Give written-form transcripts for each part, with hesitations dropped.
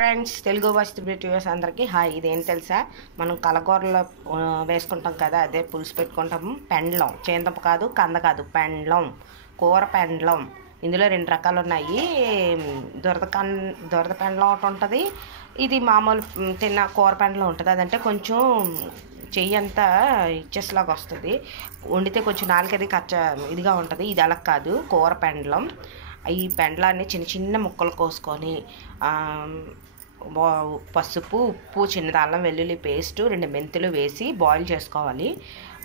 Friends, Telugu voice viewers అందరికీ hi. ఇదేం తెలుసా, మనం కలకూరలో వేసుకుంటాం కదా, అదే పులుసు పెట్టుకుంటాము. పెండ్లం, చేందపు కాదు, కంద కాదు, పెండ్లం, కూర పెండ్లం. ఇందులో రెండు రకాలు ఉన్నాయి. దురద పెండ్లం ఒకటి ఉంటుంది, ఇది మామూలు తిన్న కూర పెండ్లం ఉంటుంది. అదంటే కొంచెం చెయ్యి అంతా ఇచ్చేలాగా వస్తుంది, వండితే కొంచెం నాలుగది ఇదిగా ఉంటుంది. ఇది అలా కాదు, కూర పెండ్లం. ఈ పెండ్లాన్ని చిన్న చిన్న ముక్కలు కోసుకొని పసుపు, ఉప్పు, చిన్నది అల్లం వెల్లుల్లి పేస్టు, 2 మెంతులు వేసి బాయిల్ చేసుకోవాలి.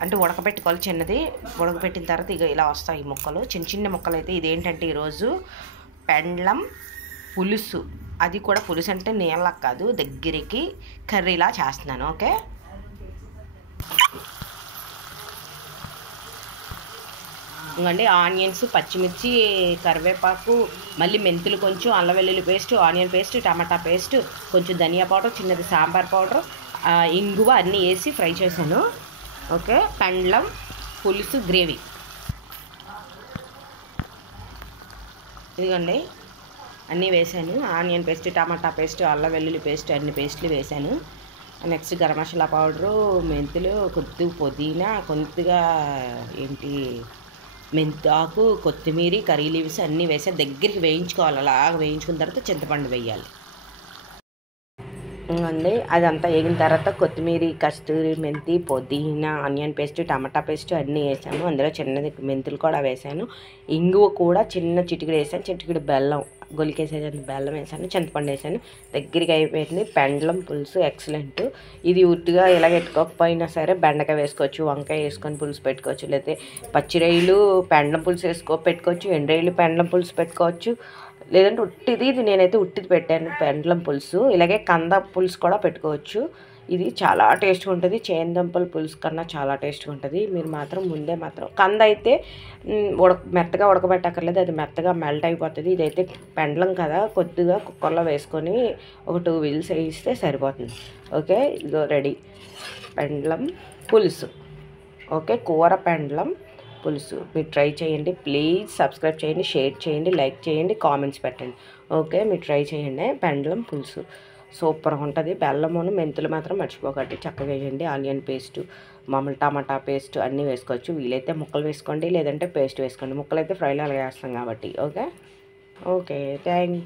అంటే ఉడకబెట్టుకోవాలి. చిన్నది ఉడకబెట్టిన తర్వాత ఇలా వస్తాయి ఈ ముక్కలు, చిన్న చిన్న ముక్కలు. అయితే ఇదేంటంటే ఈరోజు పెండ్లం పులుసు. అది కూడా పులుసు అంటే నీళ్ళకి కాదు, దగ్గరికి కర్రీలా చేస్తున్నాను. ఓకే, ఇంకండి ఆనియన్స్, పచ్చిమిర్చి, కరివేపాకు, మళ్ళీ మెంతులు, కొంచెం అల్లం వెల్లుల్లి పేస్ట్, ఆనియన్ పేస్ట్, టమాటా పేస్ట్, కొంచెం ధనియా పౌడర్, చిన్నది సాంబార్ పౌడర్, ఇంగువ అన్నీ వేసి ఫ్రై చేశాను. ఓకే, పెండ్లం పులుసు గ్రేవీ. ఇదిగోండి అన్నీ వేసాను. ఆనియన్ పేస్ట్, టమాటా పేస్ట్, అల్లం వెల్లుల్లి పేస్ట్, అన్ని పేస్టులు వేసాను. నెక్స్ట్ గరం మసాలా పౌడరు, మెంతులు, కొద్దిగా పుదీనా, కొద్దిగా మెంతాకు, కొత్తిమీర, కర్రీ లీవ్స్ అన్నీ వేసి దగ్గరికి వేయించుకోవాలి. అలాగ వేయించుకున్న తర్వాత చింతపండు వేయాలి అండి. అదంతా వేగిన తర్వాత కొత్తిమీర, కస్తూరి మెంతి, పుదీనా, ఆనియన్ పేస్ట్, టమాటా పేస్ట్ అన్నీ వేసాను. అందులో చిన్నది మెంతులు కూడా వేసాను. ఇంగువ కూడా చిన్న చిటికెడు వేసాను. చిటికెడు బెల్లం, గొలికేసేదాన్ని బెల్లం వేసాను. చింతపండు వేసాను. దగ్గరికి అయిపోయింది. పెండ్లం పులుసు ఎక్సలెంట్. ఇది ఉట్టిగా ఇలా పెట్టుకోకపోయినా సరే బెండకాయ వేసుకోవచ్చు, వంకాయ వేసుకొని పులుసు పెట్టుకోవచ్చు, లేకపోతే పచ్చిరొయ్యలు పెండ్లం పులుసు పెట్టుకోవచ్చు, ఎండ్రొయ్యలు పెండ్లం పులుసు పెట్టుకోవచ్చు, లేదంటే ఉట్టిది. ఇది నేనైతే ఉట్టిది పెట్టాను, పెండ్లం పులుసు. ఇలాగే కంద పులుసు కూడా పెట్టుకోవచ్చు. ఇది చాలా టేస్ట్గా ఉంటుంది. చేందంపల పులుసు కన్నా చాలా టేస్ట్గా ఉంటుంది. మీరు ముందే కంద అయితే మెత్తగా ఉడకబెట్టక్కర్లేదు, అది మెత్తగా మెల్ట్ అయిపోతుంది. ఇదైతే పెండ్లం కదా, కొద్దిగా కుక్కర్లో వేసుకొని ఒక 2 విజిల్స్ వేయిస్తే సరిపోతుంది. ఓకే, ఇదో రెడీ పెండ్లం పులుసు. ఓకే, కూర పెండ్లం పులుసు మీరు ట్రై చేయండి. ప్లీజ్ సబ్స్క్రైబ్ చేయండి, షేర్ చేయండి, లైక్ చేయండి, కామెంట్స్ పెట్టండి. ఓకే, మీరు ట్రై చేయండి. పెండ్లం పులుసు సూపర్గా ఉంటుంది. బెల్లమును మెంతులు మాత్రం మర్చిపోకండి, చక్కగా వేయండి. ఆనియన్ పేస్టు, మామూలు టమాటా పేస్ట్ అన్నీ వేసుకోవచ్చు. వీలైతే ముక్కలు వేసుకోండి, లేదంటే పేస్ట్ వేసుకోండి. ముక్కలు అయితే ఫ్రైలో అలా వేస్తాం కాబట్టి. Okay okay, thank